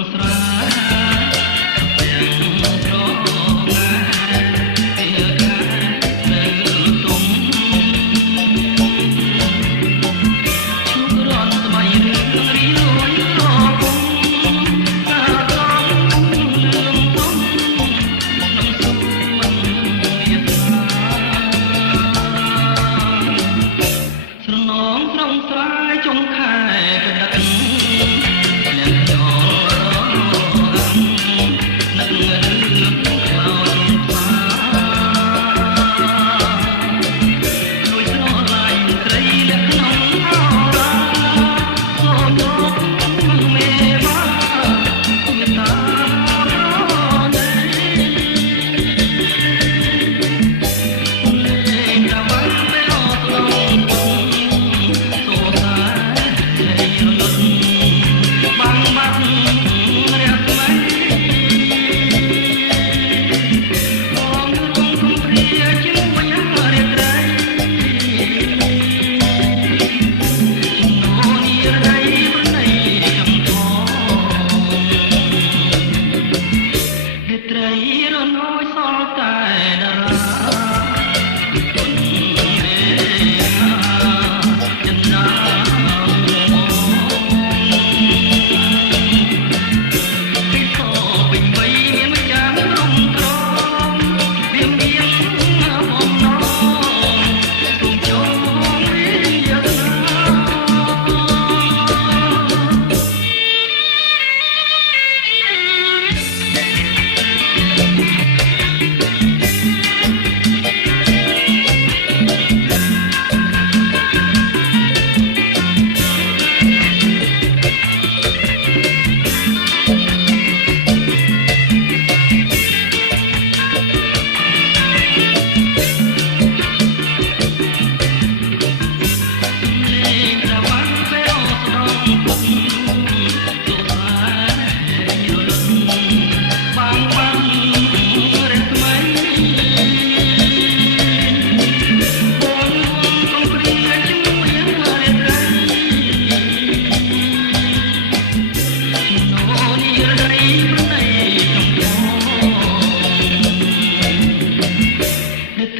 Hãy subscribe cho kênh Ghiền Mì Gõ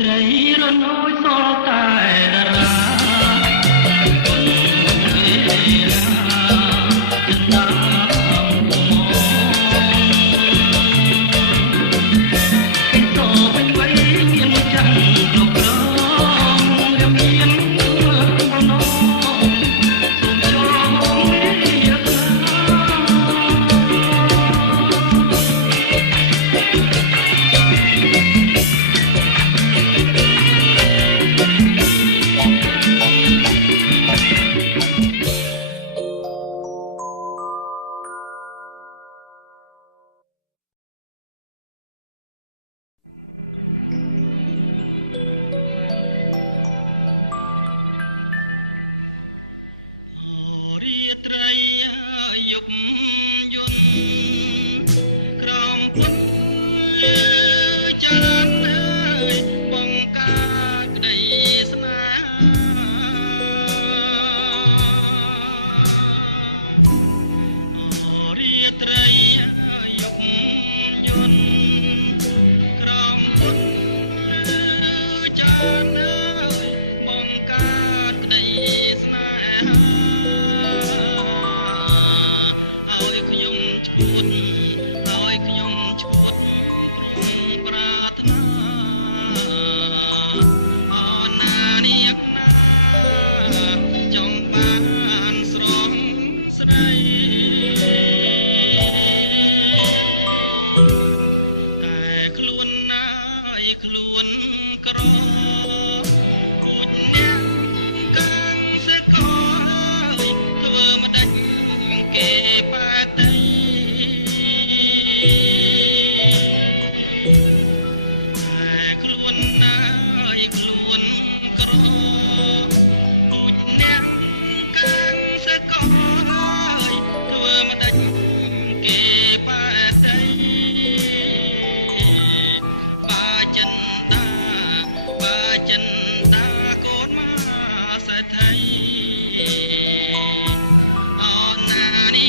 để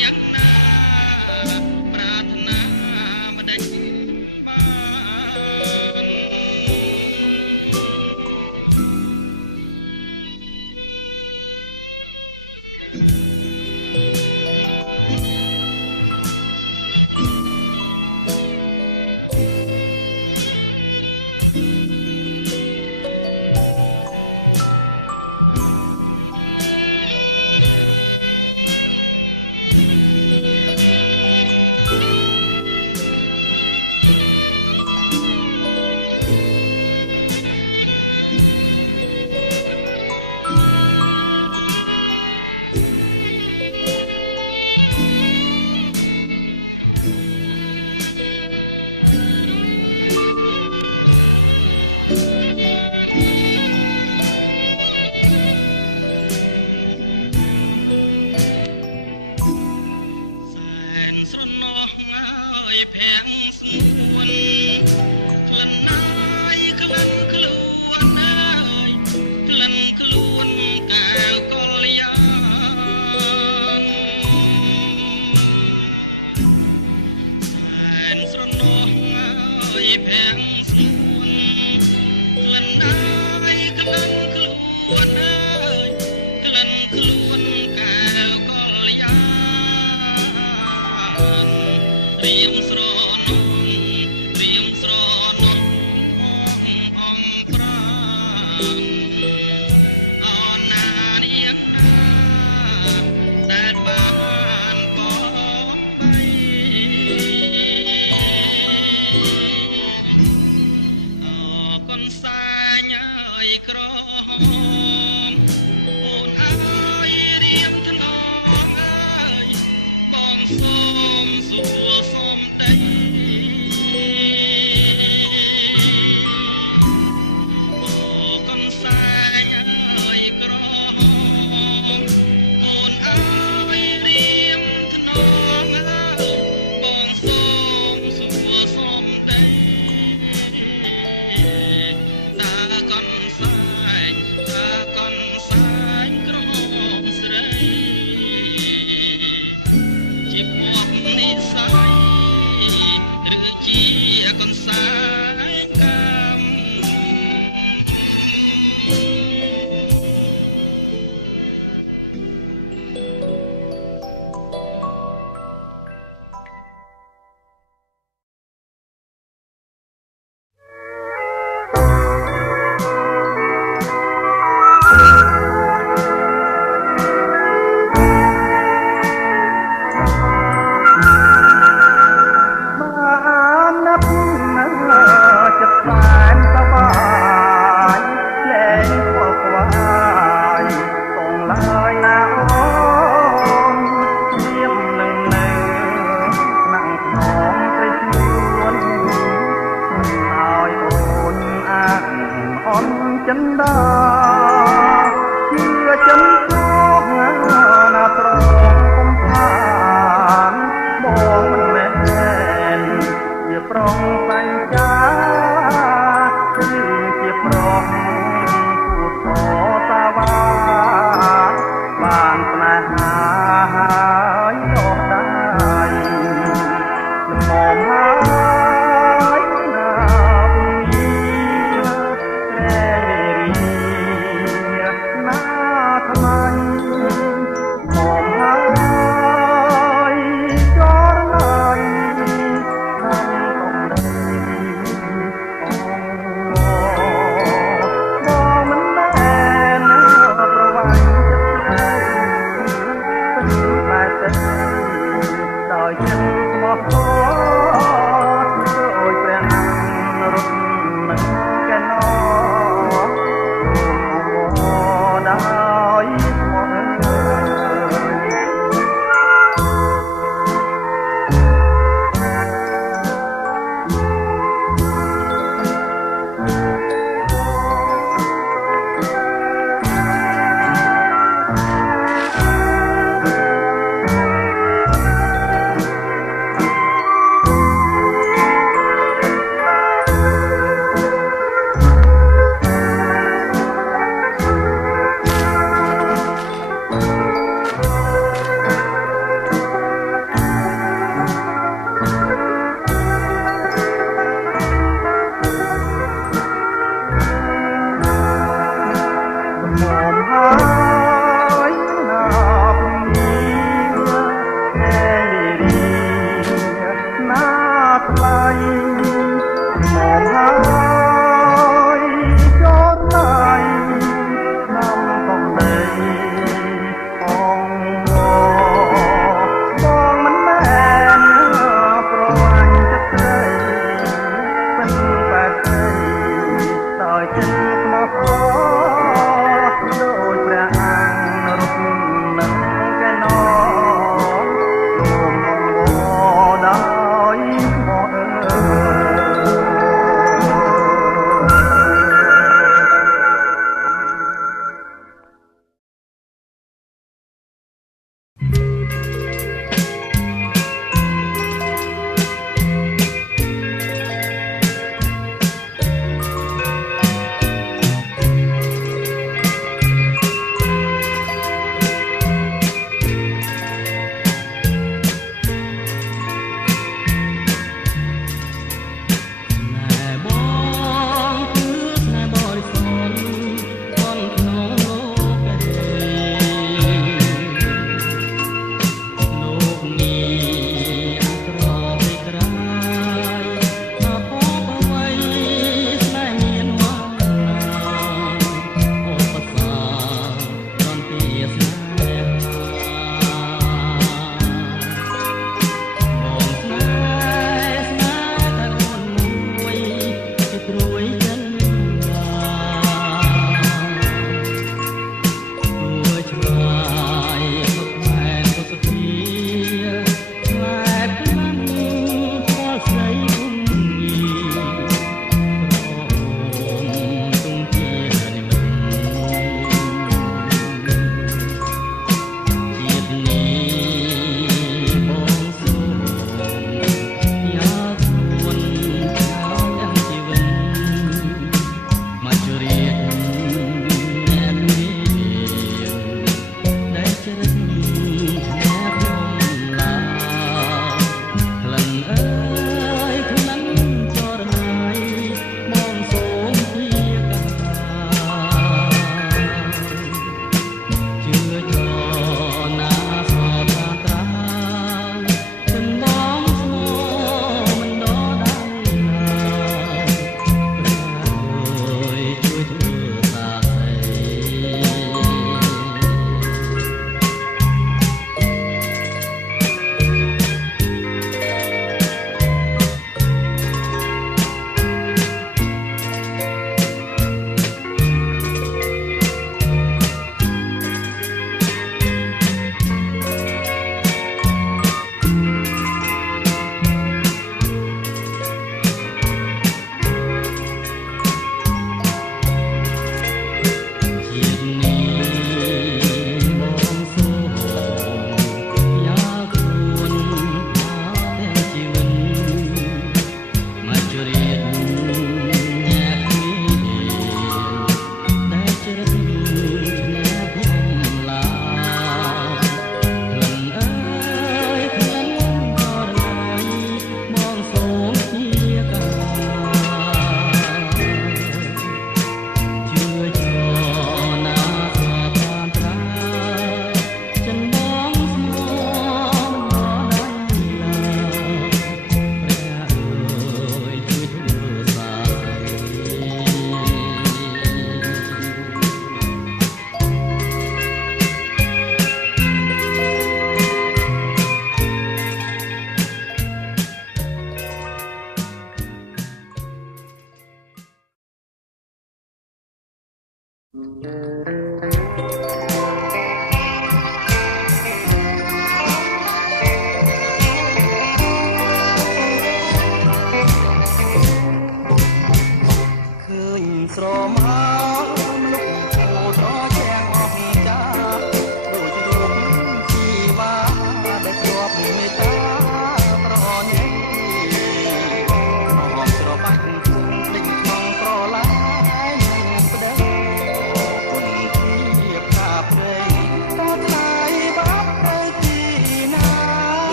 không bỏ lỡ ក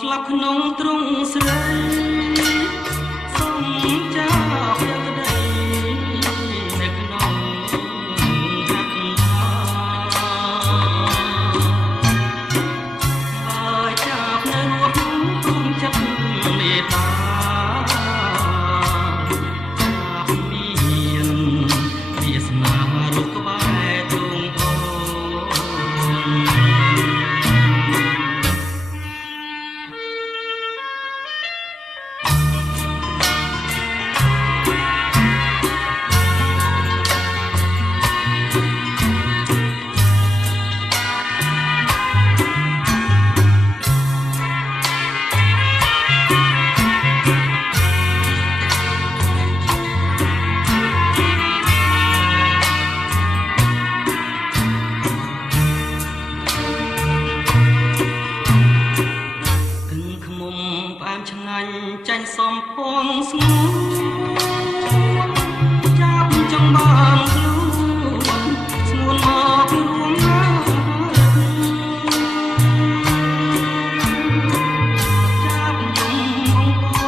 ស្លាប់ក្នុង ទ្រង់ស្រីសូមចាប់យកក្តីនៅក្នុងហាត់បើចាប់នៅរស់គុំចិត្តមេត្តាមានវាសនារូបក្បែរទ្រង់អូចាញ់សំពងស្ងួនចាប់ចង់បានខ្លួនស្ងួនមករួមណាចាប់យំអង្គឲ្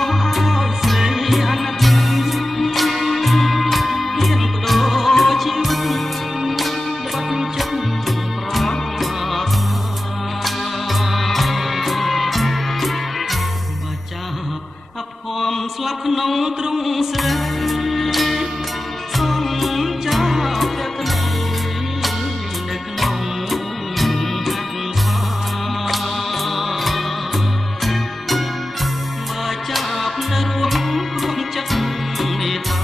យស្រីអាណិតហ៊ានបដូរជីវិតបាត់ចិត្តប្រាថ្នាបាចាប់អភ័មស្លាប់ក្នុងទ្រង់ស្រីសូមចាប់យកក្តីនៅក្នុងហាត់ផាបើចាប់នៅរស់ព្រមចិត្តមេត្តា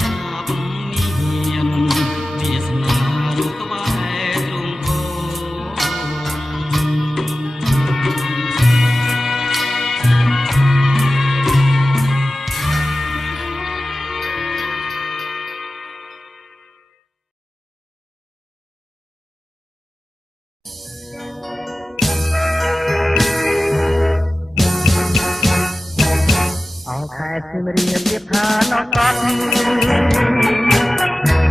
ចាប់មានវាសនារូបក្បែរទ្រង់អូខែសៀមរាបរៀបថាណោះកត់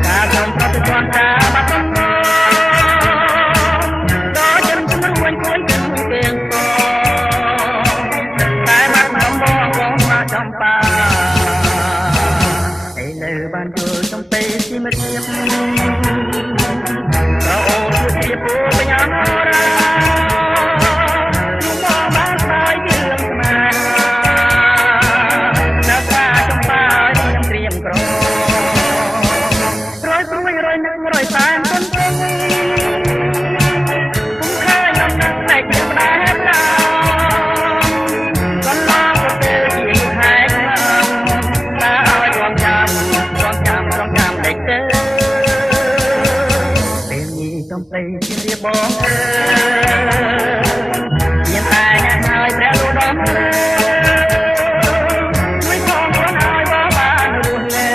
ការចំប្រតិបត្តិការបាត់បង់ដល់ចំនួនមួយគួយទាំងទាំងតែមកដំបងបងមកចំបាឥឡូវបានយល់ចំពេលសៀមរាបក៏អូនជាពូបញ្ញារ៉ាបងអើយមានតែអ្នកហើយព្រះលោកដំមួយផងខ្លួនឲ្យបងបានរស់នៅ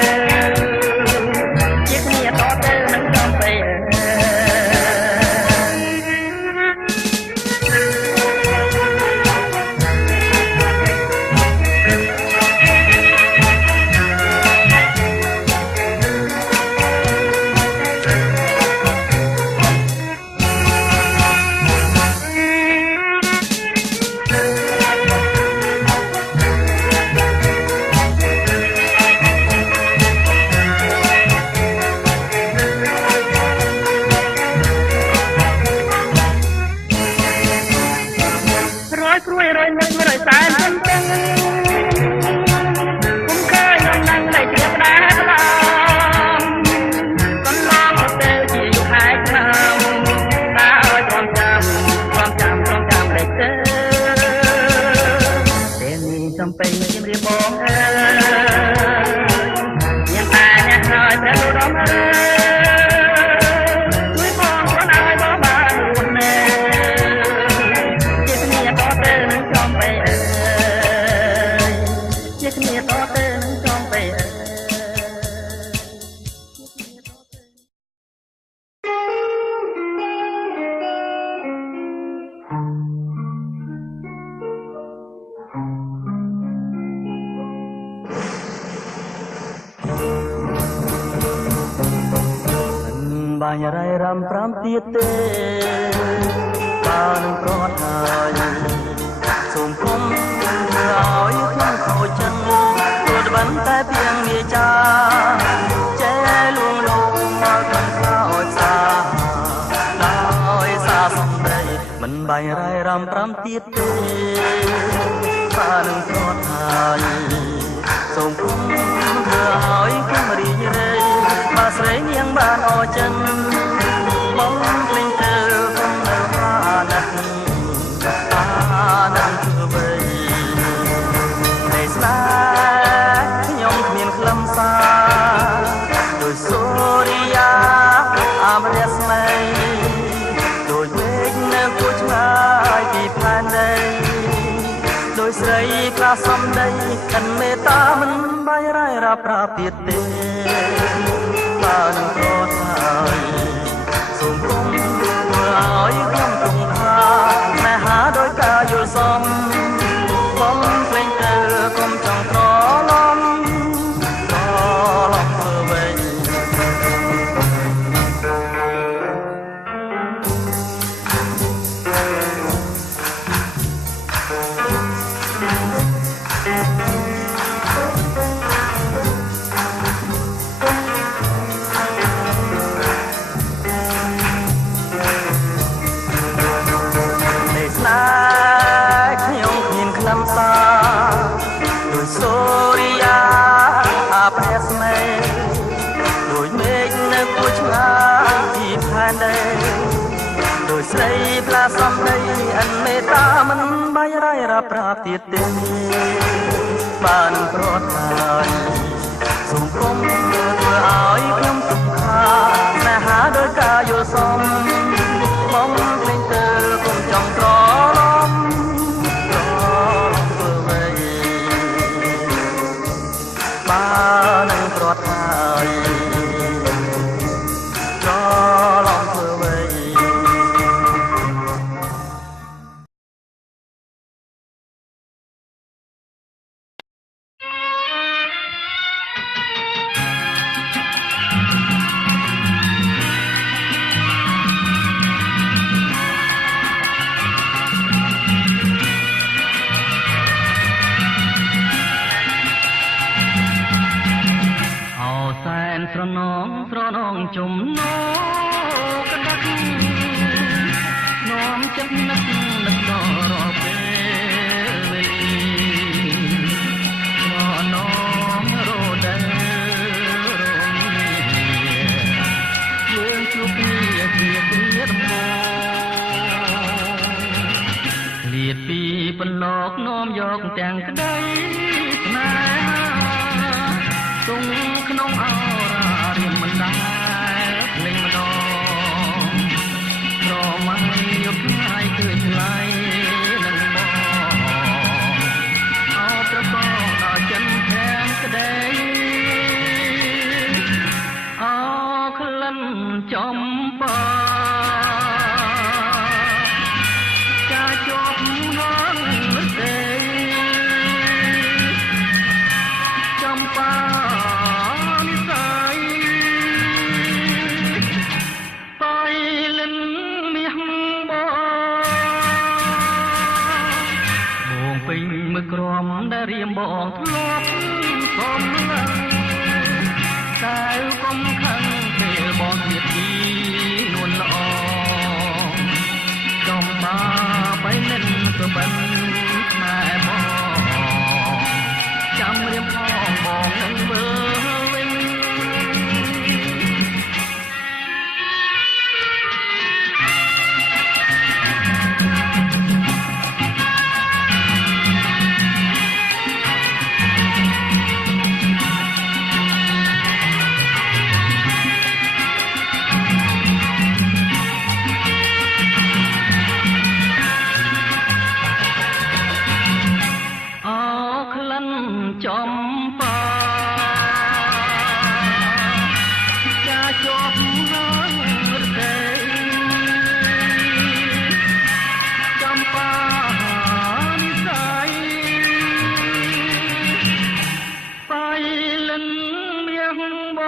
ជាគ្នាតទៅនឹងចំពេលបាញ់រៃរំប្រាំទៀតទេប នឹងប្រត់ហើយសូមគុំធ្វើឲ្យខ្ញុំខូចចិត្តព្រោះបានតែពីងវាចាចេះលួងលោមមកក្នុងខ្លោចសាដោយសារសំដីមិនបាញ់រ៉ៃរំប្រាំទៀតទេនឹងប្រត់ហើយសូមគុំធ្វើឲ្យខ្ញុំរីករាយបើស្រីនាងបានអរចិនបងភ្លេងទៅគុំនៅណាស់នឹងធ្វើអ្វីនៃស្នេហ៍ខ្ញុំគ្មានខ្លឹមសារដោយសូរិយាអមរស្មីដោយវេកនៅគួរឆ្ងាយពីផែនដីដោយស្រីខ្លះសំដីខិនមេត្តាមិនបាញ់រ៉ៃរ៉ាប្រាប់ទៀតទេបើនឹងប្រត់ហើយសូមគុំធ្វើឲ្យខ្ញុំគង់ថាណែហាដោយការយល់សមបងភ្លេងទៅគុំចង់ត្រឡំធ្វើវិញ ស្រីផ្លាសំដីអិនមេត្តាមិនបាញ់រ៉ៃរ៉ាប្រាប់ទៀតទេបានប្រត់ហើយសូមគុំធ្វើឲ្យខ្ញុំទុកខាស្នេហាដោយការយល់សមបងភ្លេងទៅគុំចង់ត្រឡំធ្វើអ្វីបាននឹងប្រត់ហើយស្រនងជំនោកដឹកនាំចិត្តនឹកដល់រាល់ពេលវេលាស្រនងរដូវរងាយើងជួបគ្នាជាគ្នាដំបូងលាតពីបន្លកនាំយកទាំងក្តីស្នេហាទុំក្នុងអរៀមមិនដែលភ្លេងម្ដងប្រមាញ់យកថ្ងៃគឺថ្លៃនឹងបងអោប្រកបដល់ចិនខាងក្តីអោក្លិនចំបាចាជាប់ហងទេចំបាមើលក្រំដែលរៀមបងធ្លាប់សុំឡើងតែកុំខឹងពេលបងទៀតពីនួនល្អចំបាបៃនិនក៏បិនស្នេហ៍បងចាំរៀមផងបងនឹងមើលវិញចំបាចាជាប់ហើយទេចំបានិស័យបៃលិនមាសប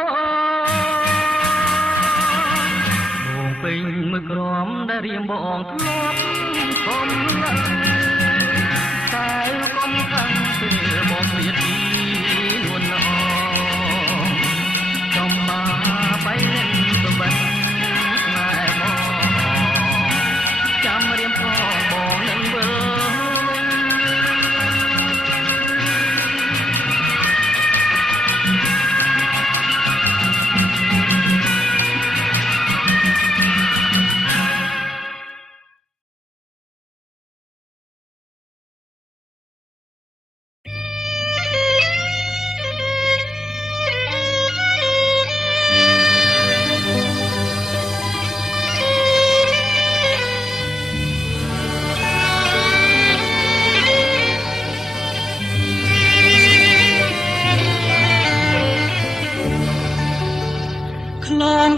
ងពេញមើលក្រំដែលរៀមបងធ្លាប់ កុំលឹងតែកុំខឹងពេលមកព្រាតទីនួនល្អចំមកបៃលិនទៅបាត់ស្នេហ៍មកចាំរៀមផងបងនឹងវិល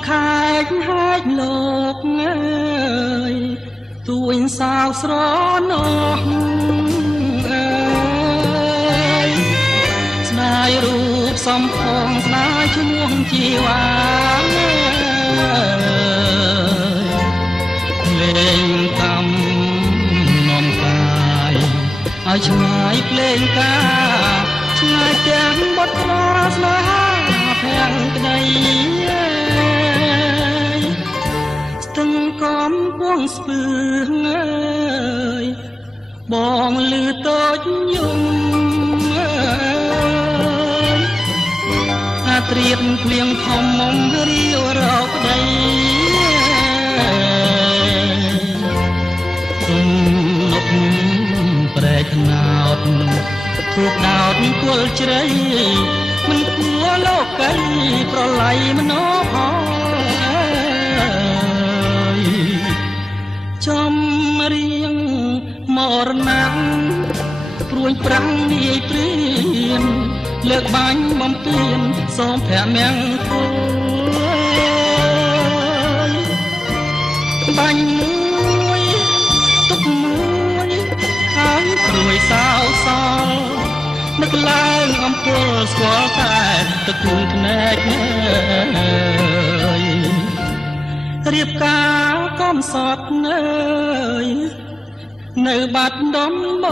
ខែកហាច់លោកអើយទួញសោកស្រណោះអើយស្នាយរូបសំផងស្នាយឈ្មោះជីវ៉ាលេងកំនំកាយឲ្យឆ្ងាយភ្លេងកាឆ្ងាយទាំងបត់ក្រាស្នេហាភាំងក្តីទាំងកំពុងស្ពឺងើយបងលឺតូចយំអាត្រៀតភ្លៀងធំមុំរាវរកដីនុកប្រែកណោតធូបដោតគល់ជ្រៃមិនគួរលោកីប្រឡ័យមនោផងចំរៀងមរណៈព្រួយប្រាំងនាយព្រៀនលើកបាញ់បំពេញសូមព្រះមង្គលបាញ់មួយទុកមួយហើយព្រួយសោសល់នឹកឡើងអំពើស្គាល់តែទឹកទូលភ្នែករៀបការកំសត់នៅបាត់ដំប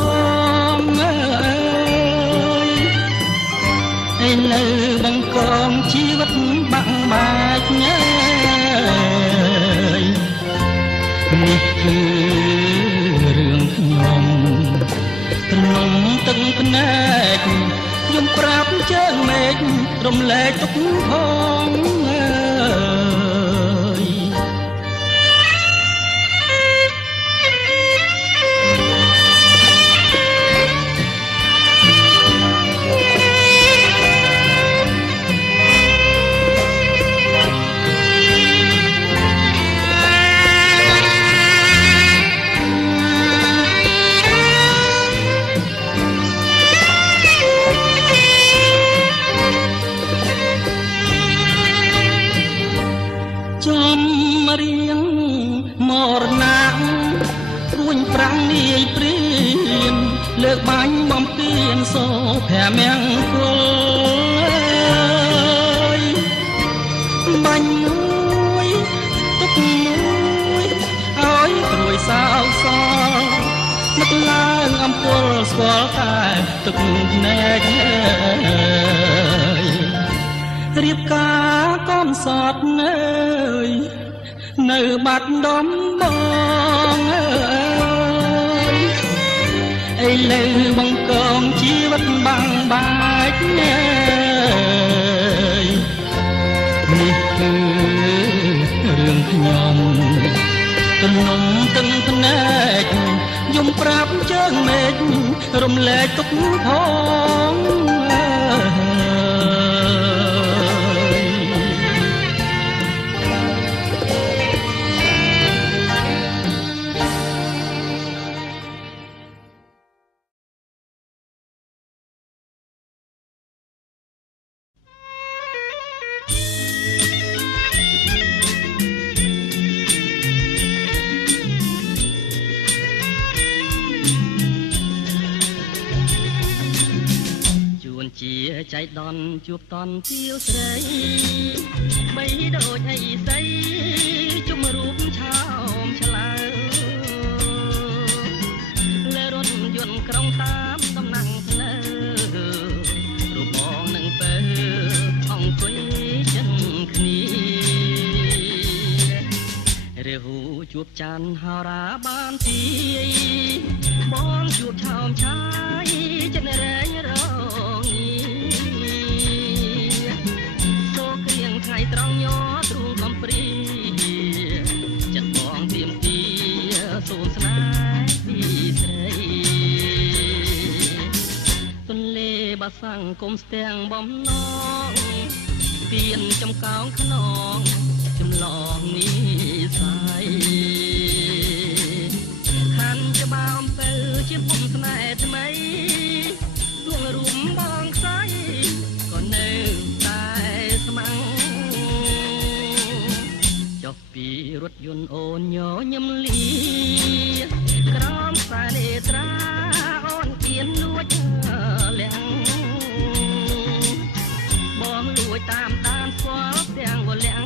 ងឯនៅបង្កងជីវិតបាក់បាច់នេះគឺរឿងខ្ញុំត្រនំទឹកភ្នែកខ្ញុំប្រាប់ជើងមេឃរំលែកទុកផងលើកបាញ់បំពេញសូព្រះមង្គលបាញ់មួយទុកមួយឲ្យព្រួយសោកសល់នឹកឡើងអំពើស្គាល់តែទឹកភ្នែករៀបការកំសត់នៅបាត់ដំបងឥឡូវបង្កងជីវិតបាំងបាច់នេះគឺរឿងខ្ញុំទំនុំទឹកភ្នែកយំប្រាប់ជើងមេឃរំលែកទុកផងចៃដន្យជួបតន់ជាវស្រីបីដូចអីសីជុំរូបឆោមឆ្លើ នយន្តក្រុងតាមដំណាំងផ្លូវរូបបងនឹងពើអង្គុយចិនគ្នារាហូជួបច័ន្ទហោរាបានទីបងជួបឆោមឆាយចិត្តរែងរងាសូគ្រៀងថ្ងៃត្រង់ញ័រទ្រូងកំព្រីចិត្តបងទៀមទីសូមស្នេហ៍ពីស្រីទន្លេបាសាំងគុំស្ទាំងបំណងពៀនចំកោងខ្នងចម្លងនេះសាយខាន់ច្បើអំពើជាពុំស្នេហ៍ថ្មីដួងរួមបងខ្សែក៏នៅតែស្មាំងចុះពីរថយន្តអូនញញឹមលីក្រោមខ្សែនេត្រាអូនអៀនលួចលាំងបងលួចតាមដានស្គាល់ទាំងវលាំង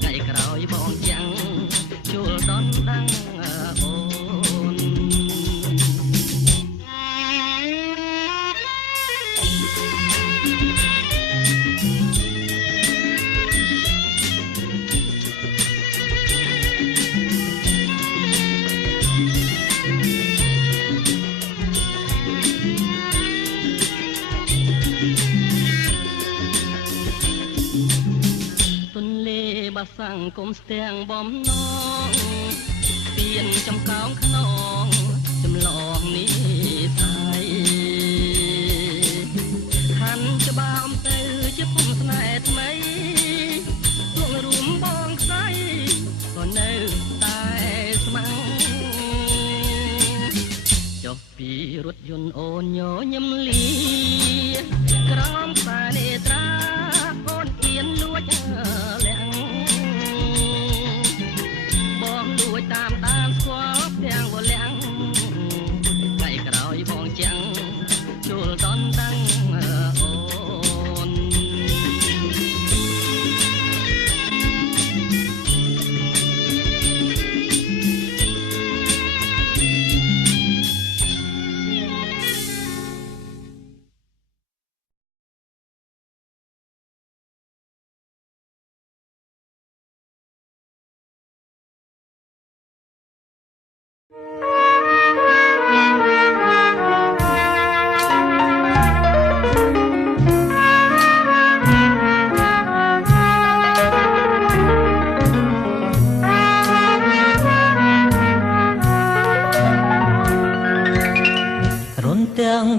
ថ្ងៃក្រោយបងចាំងជួលដនដាំងអូនបាសាំងគុំស្ទាំងបំណងពៀនចំកោងខ្នងចម្លងនេះសាយខាន់ច្បាមទៅជាពុំស្នេហ៍ថ្មីដួងរួមបងខ្សែក៏នៅតែស្មាំងចុះពីរថយន្តអូនញញឹមលីក្រោមខ្សែនេត្រាអូនអៀនលួចលាក់លួចតាមដានស្គាល់ទាំងវលាំងថ្ងៃក្រោយបងចាំងជួលដនដាំងអូន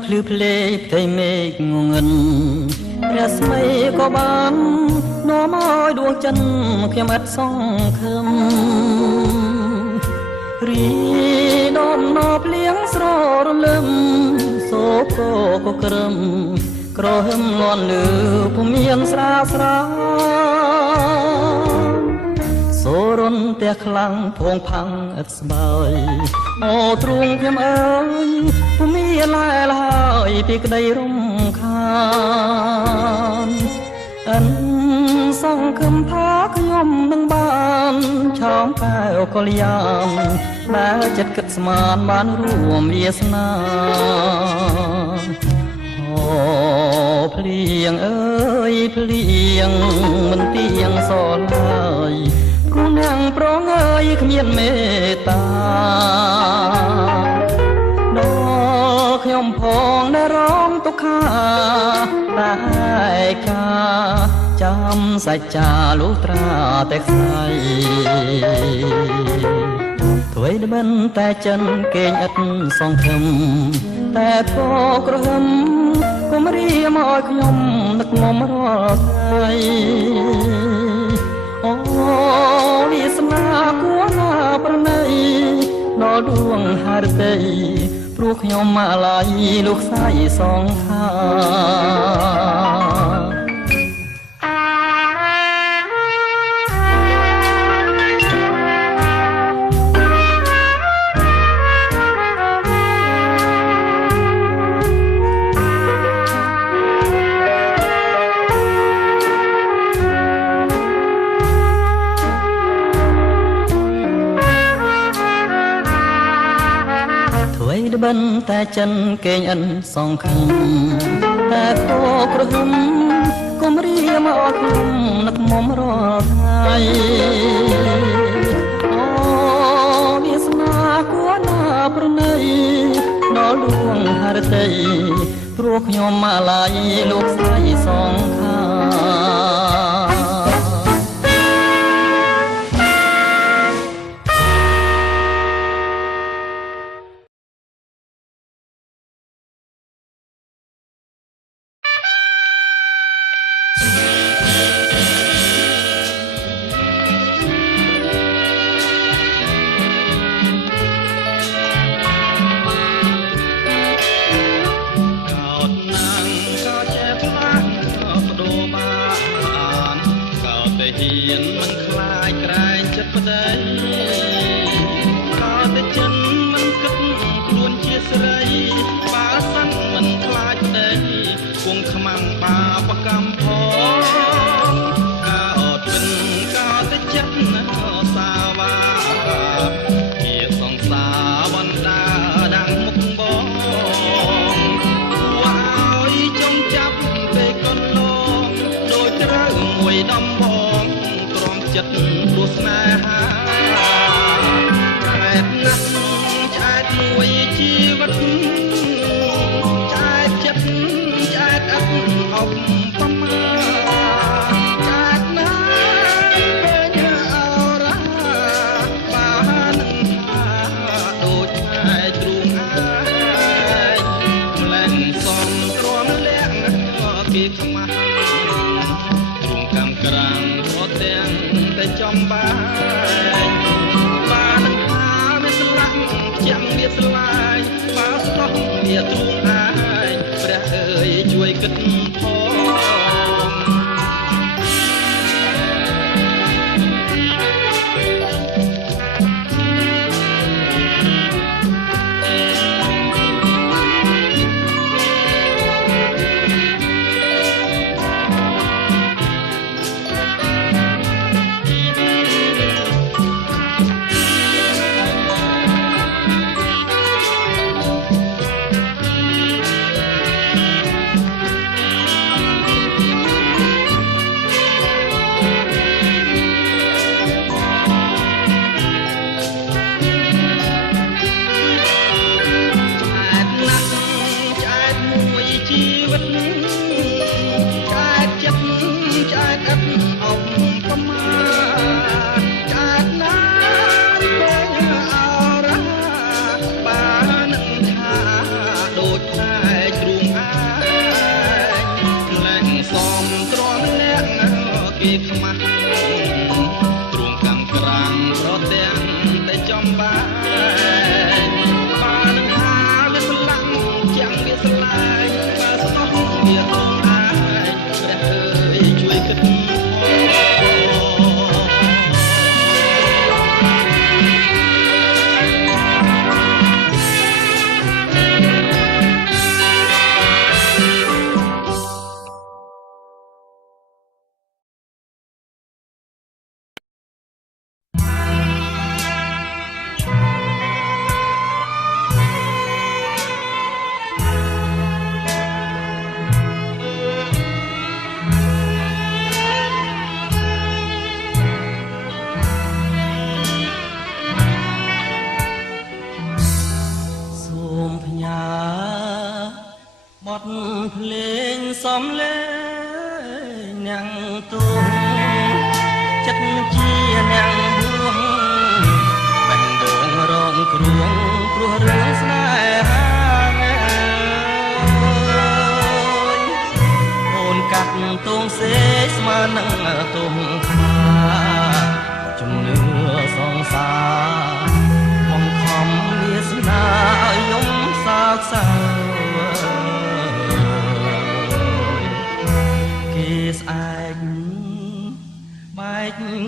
ភ្លឺភ្លេផ្ទៃមេឃងងឹនព្រះស្មីក៏បាននាំឲ្យដួងចិនខ្ញុំឥតសង្ឃឹមរីដំណភ្លៀងស្ររលឹមសូកោក៏ក្រឹមក្រហឹមលន់លឺពុំមានស្រាស្រាសូរុនតែខ្លាំងភងផាំងឥតស្បើយអូទ្រូងខ្ញុំអើយពុំមានឡែឡើយពីក្តីរំខានអិនសង្ឃឹមថាខ្ញុំនឹងបានឆោមកែវកល្យានដែលចិត្តគិតស្មានបានរួមវាសនាអូភ្លៀងអើយភ្លៀងមិនទៀងសល់ឡើយគូនឹងប្រងើយគ្មានមេត្តាដល់ខ្ញុំផងដែលរងទុក្ខាតែកាចាំសច្ចាលុះត្រាតែខ្សែអ្វីដែលមិនតែចិនគេងឥតសង្ឃឹមតែពក្រហឹមគុំរៀមឲ្យខ្ញុំនឹកងំរាល់ថ្ងៃអូវាសនាគួរណាប្រណីដល់ដួងហឫទ័យព្រោះខ្ញុំមកឡាយលោកខ្សែសងខា បិនតែចិនកេងអិនសងខឹងតែខោក្រហមគុំរៀមកអត់ខ្ញុំនឹកមុំរាល់ថ្ងៃអូវាស្នាគួរណាប្រណីដល់ដួងហរតីព្រោះខ្ញុំអាឡ័យលោកស្រីសងខា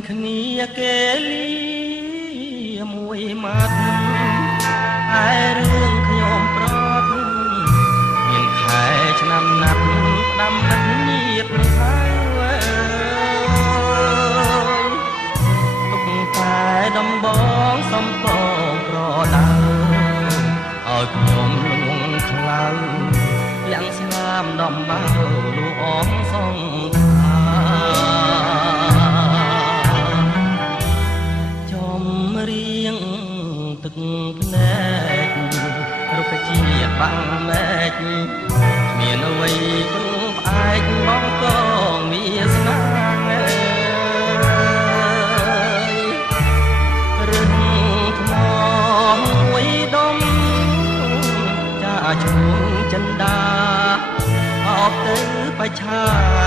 គ្នាគេលីមួយម៉ាត់ឯរឿងខ្ញុំប្រត់មានខែឆ្នាំណាត់ផ្ដាំមិត្តញាតហើយទុកតែដំបង មលងខ្លៅលាក់ស្នាមដំបៅលូអងសងខាចំរៀងទឹកភ្នែករុក្ខជាតិបាំងមែកគ្មានអ្វីពឹងផ្អែកមកកងវាសនារឹងថ្មមួយដុំចាឈ្មោះចិន្តាអបទៅបច្ឆា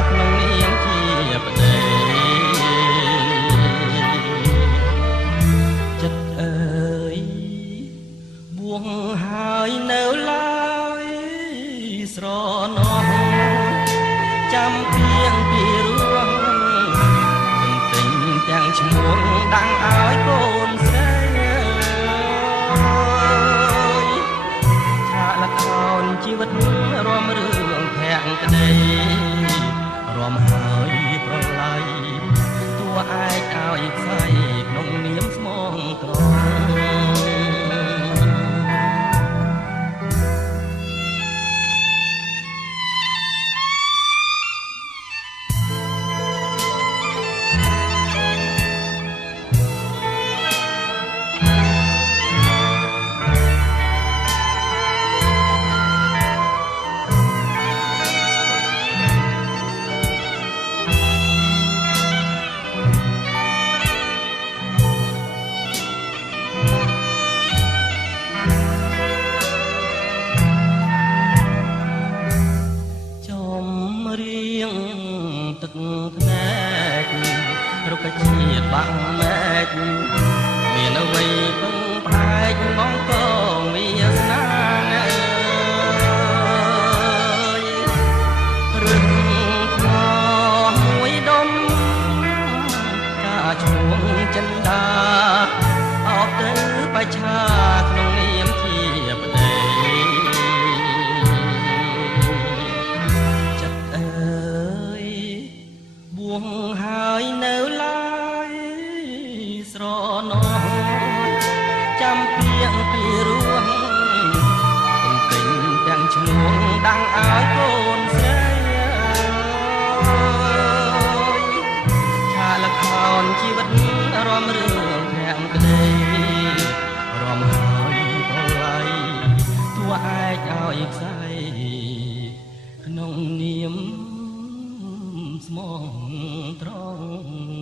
ក្នុងនាងជាប្តីចិត្តអើយបួងហើយនៅឡើយស្រណោះចាំពីងពីរួងមិនទិញទាំងឈ្មោះដាំងឲ្យកូនស្រីឆាកល្ខោនជីវិតរំរឿងភក្តីរំហើយប្រឡ័យតួឯកឲ្យខ្សែក្នុងនាមស្មងក្រទឹកភ្នែករុក្ខជាតិបាំងមែកមានអ្វីពឹងផ្អែកមកកងវាសនារឹងថ្មមួយដុំចាឈ្មោះចិន្តាអបទៅបច្ឆាក្នុងនាមជាប្តីបួងហើយនៅឡើយស្រណោះចាំពីងពីរួងមិនទិញទាំងឈ្មោះដាំងឲ្យកូនស្រីឆាកល្ខោនជីវិតរំរឿងភក្តីរំហើយប្រឡ័យតួឯកឲ្យខ្សែក្នុងនាមស្មងត្រង់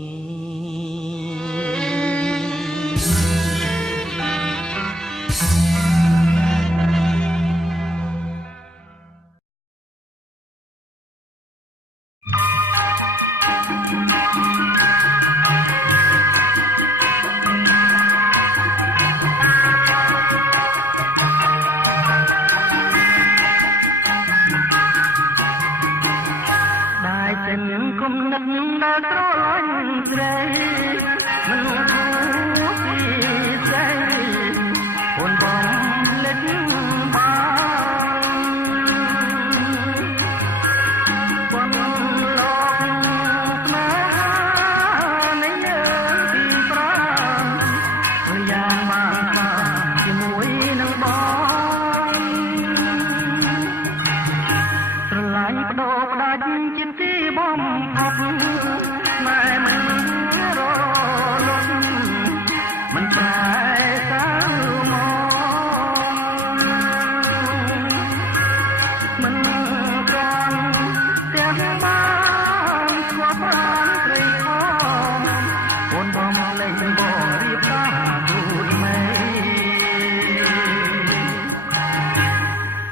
គុំនឹកដល់ត្រឡាញ់ស្រីមិនឈួរពីស្រីអូនបងលេចបងលោកស្នេហានៃយើងទីប្រាំយ៉ាងបានជាមួយនឹងបងស្រឡាញ់បដោផ្ដាច់ជាទីបំផុតម៉ែមិនរលត់មិនចាយសៅមកមិនក្រន់ទាំងបានស្គាល់ប្រាណត្រីខំអូនបងលេងបងរៀបការទូតមេ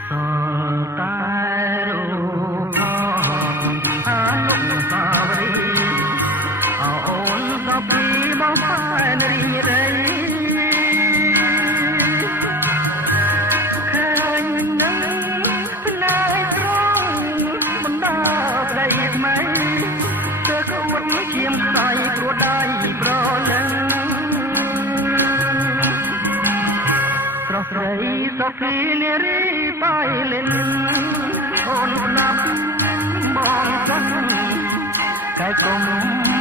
សតែរូបអានុសាវរីយ៍អូនក៏ពីបងផែនរីដីឃើញនឹងផ្នែកត្រង់បណ្ដាប្តីថ្មីទើបអួតឈាមស្ដាយព្រោះដៃប្រលឹងស្រស់ស្រីសុខីនារីបាយលិនអូនស្ដាប់បងសិនតែគុំ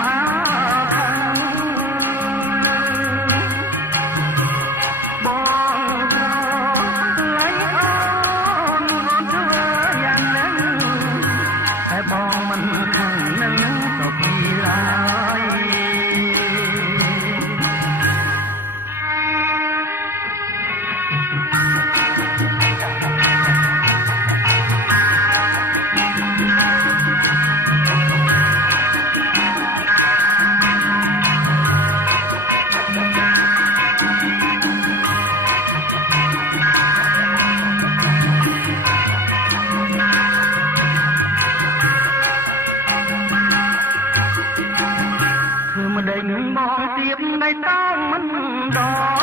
អាខាងបងក្រឡៃអ ដង